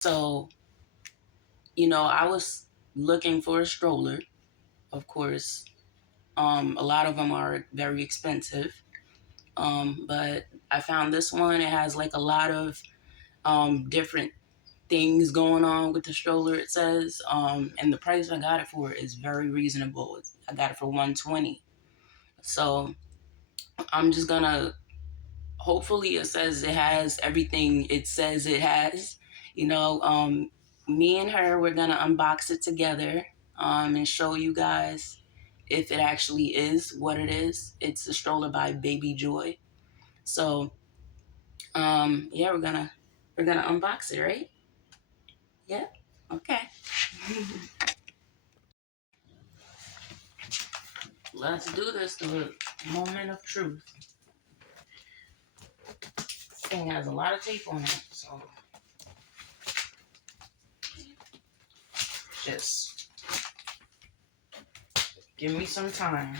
So, I was looking for a stroller, of course. A lot of them are very expensive. But I found this one. It has like a lot of different things going on with the stroller, it says. And the price I got it for is very reasonable. I got it for $120. So I'm just gonna, hopefully it says it has everything it says it has. Me and her, we're gonna unbox it together and show you guys if it actually is what it is. It's a stroller by Babyjoy. So yeah, we're gonna unbox it, right? Yeah. Okay. Let's do this. The moment of truth. This thing has a lot of tape on it, so just give me some time.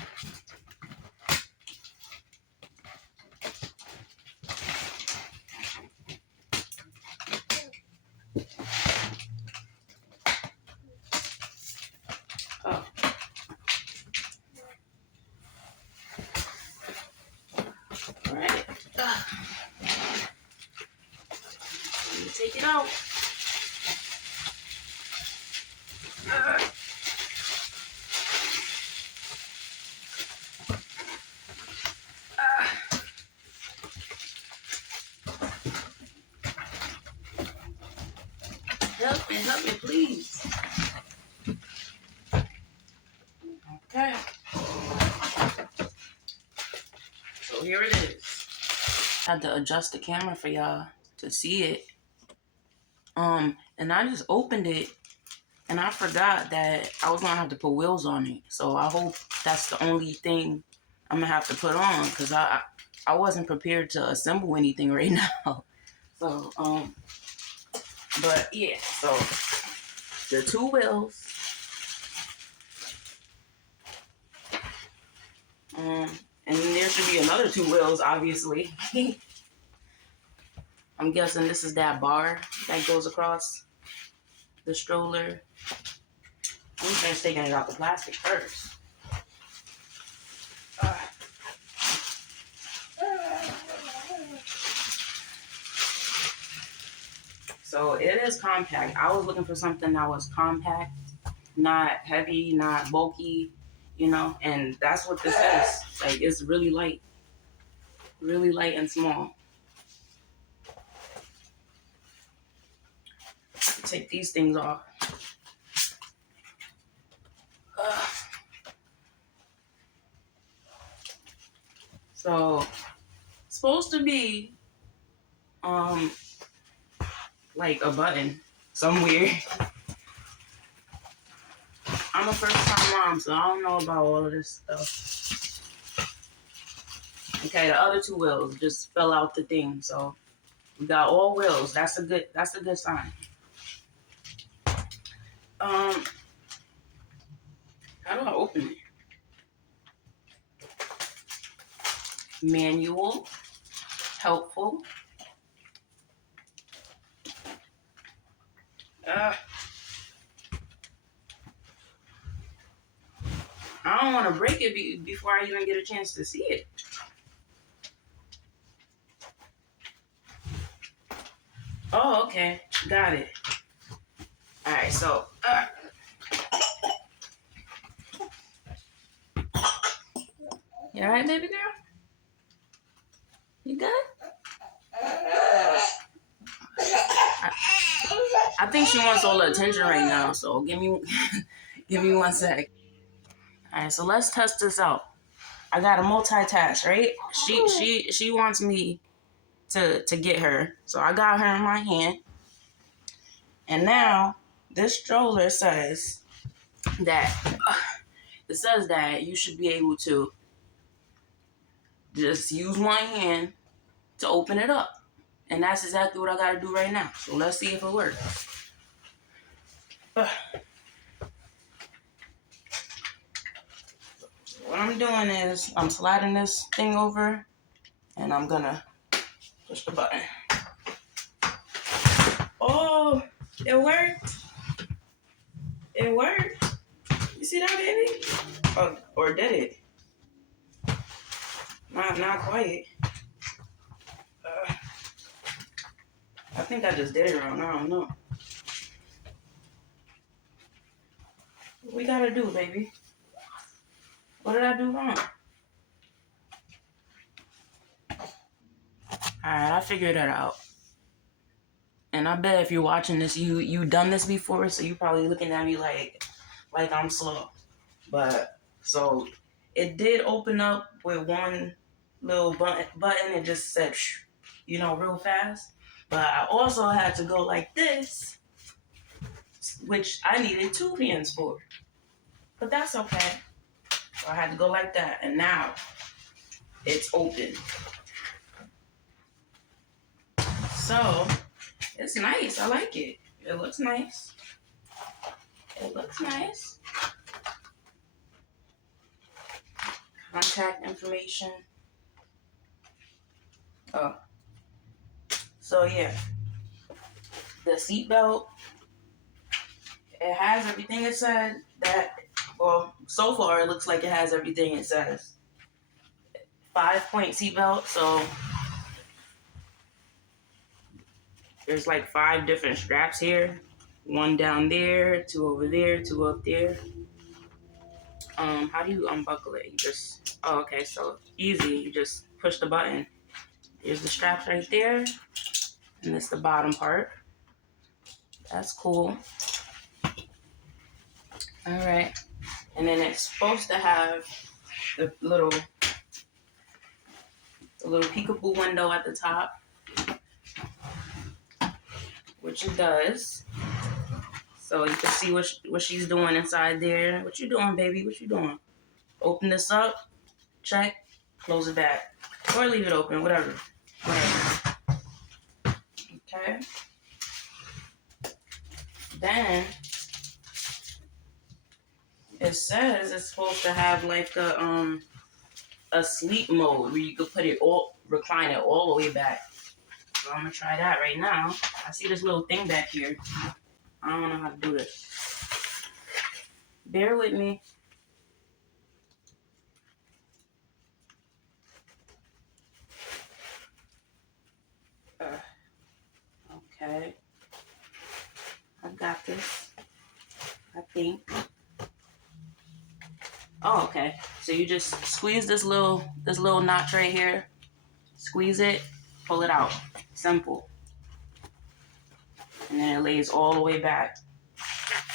Oh. All right. Let me take it out. Help me, please. Okay. So here it is. I had to adjust the camera for y'all to see it. And I just opened it and I forgot that I was gonna have to put wheels on it. So I hope that's the only thing I'm gonna have to put on, because I wasn't prepared to assemble anything right now. So but yeah, so the two wheels. And there should be another two wheels, obviously. I'm guessing this is that bar that goes across the stroller. I'm just taking it out the plastic first. So it is compact. I was looking for something that was compact, not heavy, not bulky, and that's what this is. Like, it's really light and small. Take these things off. So, it's supposed to be like a button somewhere. I'm a first time mom, so I don't know about all of this stuff. Okay, the other two wheels just fell out the thing, so we got all wheels. That's a good sign. How do I open it? Manual, helpful. I don't want to break it before I even get a chance to see it. Oh, okay. Got it. All right, so. You all right, baby girl? You good? I think she wants all the attention right now, so give me 1 sec. All right, so let's test this out. I got to multitask, right? She wants me to get her, so I got her in my hand. And now this stroller says that you should be able to just use one hand to open it up. And that's exactly what I got to do right now. So let's see if it works. What I'm doing is I'm sliding this thing over and I'm gonna push the button. Oh, It worked. It worked. You see that, baby? Oh, or did it? Not quite. I think I just did it wrong. I don't know. What we gotta do, baby? What did I do wrong? Alright, I figured it out. And I bet if you're watching this, you done this before, so you probably looking at me like I'm slow. But so it did open up with one little button. It just said, real fast. But I also had to go like this, which I needed 2 pins for. But that's okay. So I had to go like that, and now it's open. So it's nice. I like it. It looks nice. It looks nice. Contact information. Oh. So yeah. The seatbelt. It has everything it said that, well, so far it looks like it has everything it says. 5-point seatbelt, so there's like 5 different straps here. 1 down there, 2 over there, 2 up there. How do you unbuckle it? You just, oh, okay, so easy. You just push the button. There's the straps right there, and this the bottom part. That's cool. All right, and then it's supposed to have the little peekaboo window at the top, which it does. So you can see what she's doing inside there. What you doing, baby? What you doing? Open this up, check, close it back. Or leave it open, whatever. Okay. Then it says it's supposed to have like a sleep mode where you could recline it all the way back. So I'm gonna try that right now. I see this little thing back here. I don't know how to do this. Bear with me. Okay. I got this. I think. Oh, okay. So you just squeeze this little notch right here. Squeeze it, pull it out. Simple. And then it lays all the way back.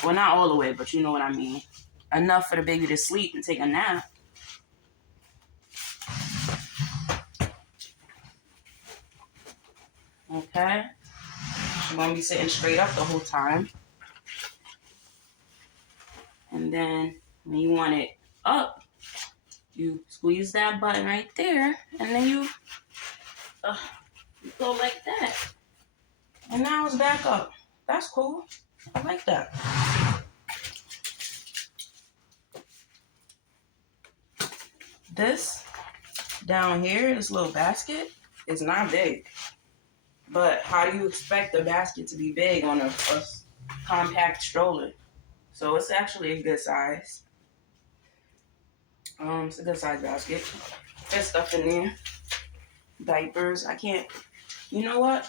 Well, not all the way, but you know what I mean. Enough for the baby to sleep and take a nap. Okay. She's gonna be sitting straight up the whole time. And then when you want it up, you squeeze that button right there, and then you go like that. And now it's back up. That's cool. I like that. This down here, this little basket, is not big. But how do you expect the basket to be big on a compact stroller? So it's actually a good size. It's a good size basket. There's stuff in there. Diapers. I can't. You know what?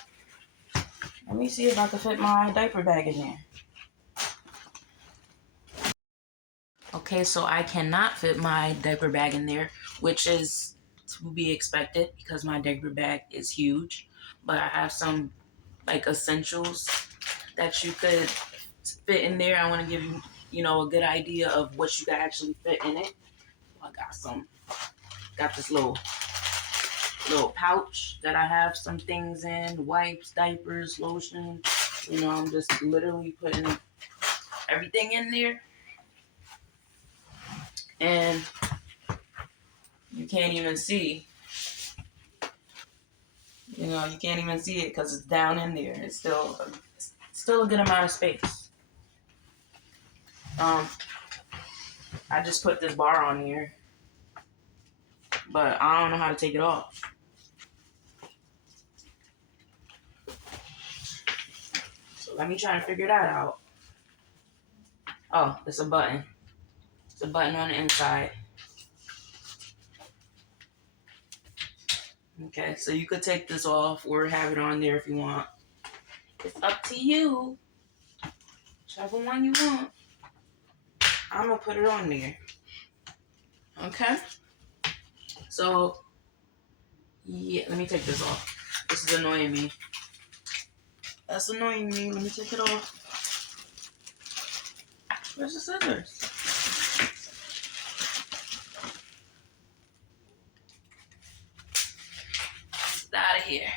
Let me see if I can fit my diaper bag in there. Okay, so I cannot fit my diaper bag in there, which is to be expected because my diaper bag is huge. But I have some like essentials that you could fit in there. I want to give you, a good idea of what you can actually fit in it. I got this little pouch that I have some things in, wipes, diapers, lotion. I'm just literally putting everything in there. And you can't even see. You can't even see it because it's down in there. It's still a good amount of space. I just put this bar on here, but I don't know how to take it off. So Let me try to figure that out. Oh, it's a button. It's a button on the inside. Okay, so you could take this off or have it on there if you want. It's up to you. Whichever one you want. I'm gonna put it on there. Okay? So, yeah, let me take this off. This is annoying me. That's annoying me. Let me take it off. Where's the scissors? Get out of here.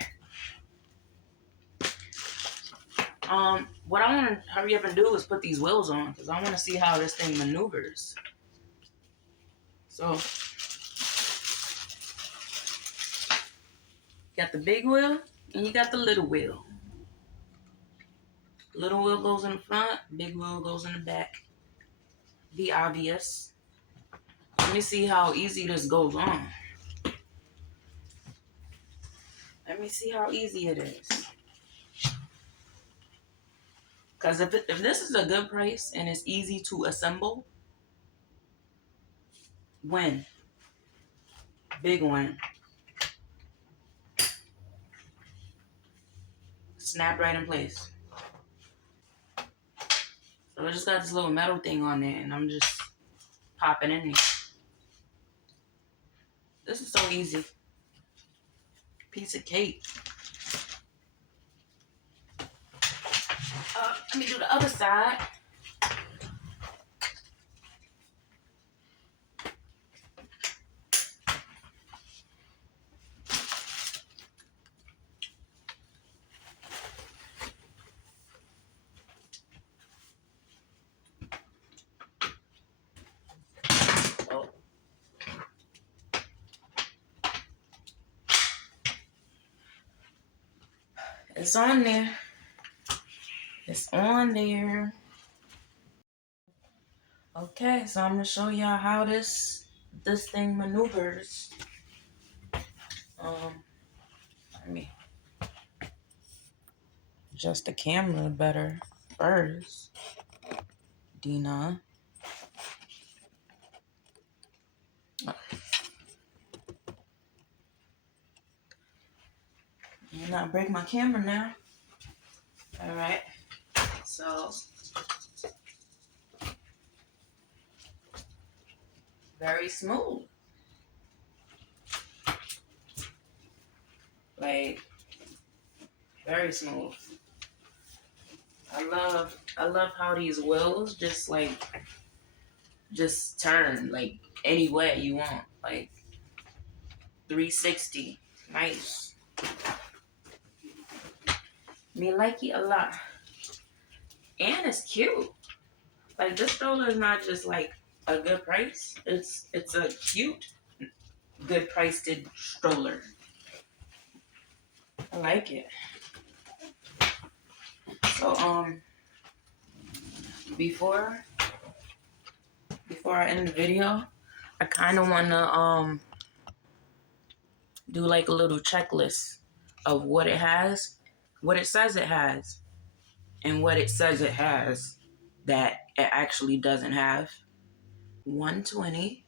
What I want to hurry up and do is put these wheels on because I want to see how this thing maneuvers. So, you got the big wheel and you got the little wheel. Little wheel goes in the front, big wheel goes in the back. Be obvious. Let me see how easy this goes on. Let me see how easy it is. Because if this is a good price and it's easy to assemble, win. Big win. Snap right in place. So I just got this little metal thing on there and I'm just popping in there. This is so easy. Piece of cake. Let me do the other side. Oh. It's on there. It's on there. Okay, so I'm gonna show y'all how this thing maneuvers. Let me adjust the camera better first. Dina. You're not break my camera now. All right. So very smooth. Like very smooth. I love how these wheels just turn like any way you want. Like 360. Nice. Me like it a lot. And it's cute. Like this stroller is not just like a good price. It's a cute, good priced stroller. I like it. So before I end the video, I kinda wanna do like a little checklist of what it has, what it says it has, and what it says it has that it actually doesn't have. $120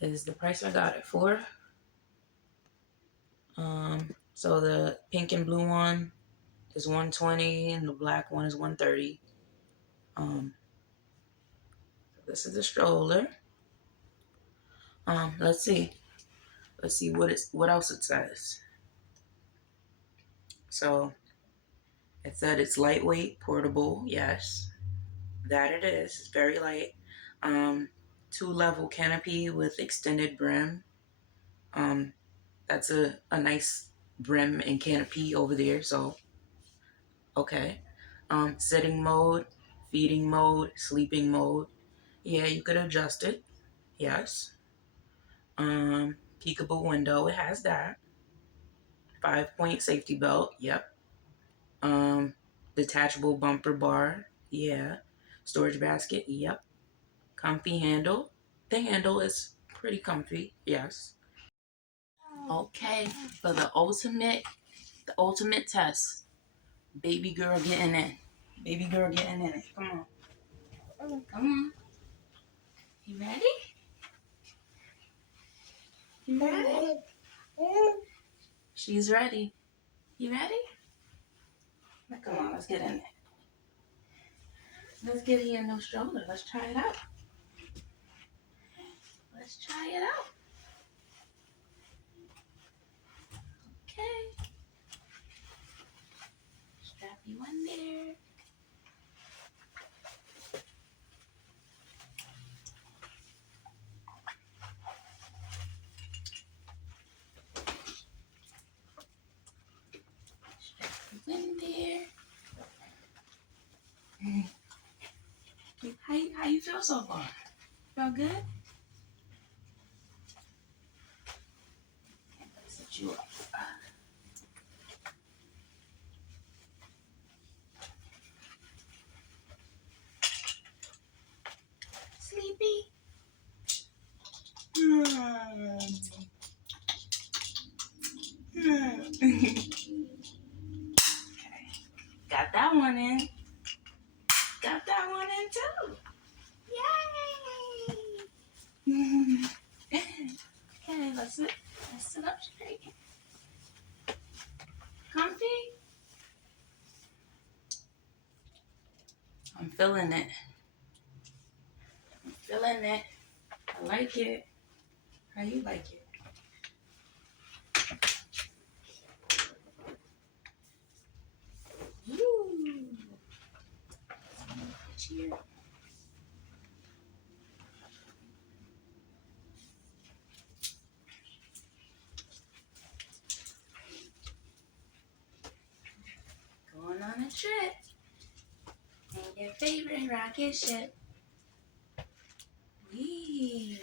is the price I got it for. So the pink and blue one is $120 and the black one is $130. This is the stroller. Let's see what else it says. So it said it's lightweight, portable. Yes, that it is. It's very light. 2-level canopy with extended brim. That's a nice brim and canopy over there. So okay. Sitting mode, feeding mode, sleeping mode. Yeah, you could adjust it. Yes. Peekable window. It has that. 5-point safety belt. Yep. Detachable bumper bar. Yeah. Storage basket. Yep. Comfy handle. The handle is pretty comfy. Yes. Okay. For the ultimate test. Baby girl getting in. Baby girl getting in it. Come on. Come on. You ready? You ready? She's ready. You ready? Now, come on, let's get in there. Let's get in no stroller. Let's try it out. Let's try it out. Okay. Strap you in there. Strap you in there. How you feel so far? Feel good? Set you up. Sleepy? Got that one in. Got that one in too. Yay! Okay, let's sit up straight. Comfy? I'm feeling it. I'm feeling it. I like it. How you like it? Woo! Cheers. Going on a trip in your favorite rocket ship. Wee.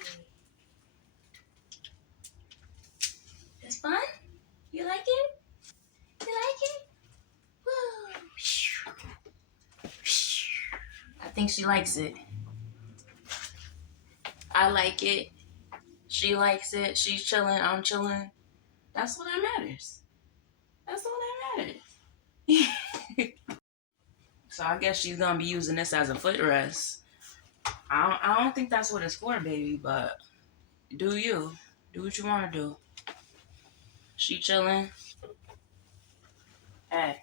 It's fun? You like it? You like it? Woo. I think she likes it. I like it. She likes it. She's chilling. I'm chilling. That's what matters. That's all that matters. So I guess she's gonna be using this as a footrest. I don't think that's what it's for, baby. But do you? Do what you want to do. She chilling. Hey.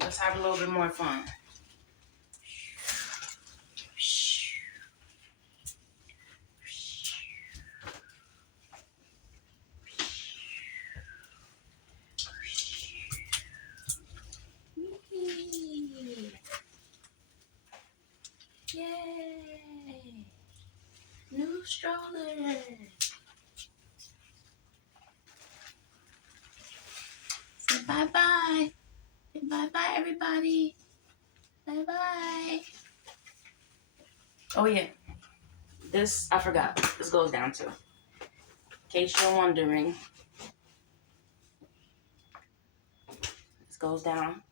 Let's have a little bit more fun. Yay! New stroller. Say bye-bye. Say bye-bye, everybody. Bye-bye. Oh, yeah. This, I forgot. This goes down too. In case you're wondering. This goes down.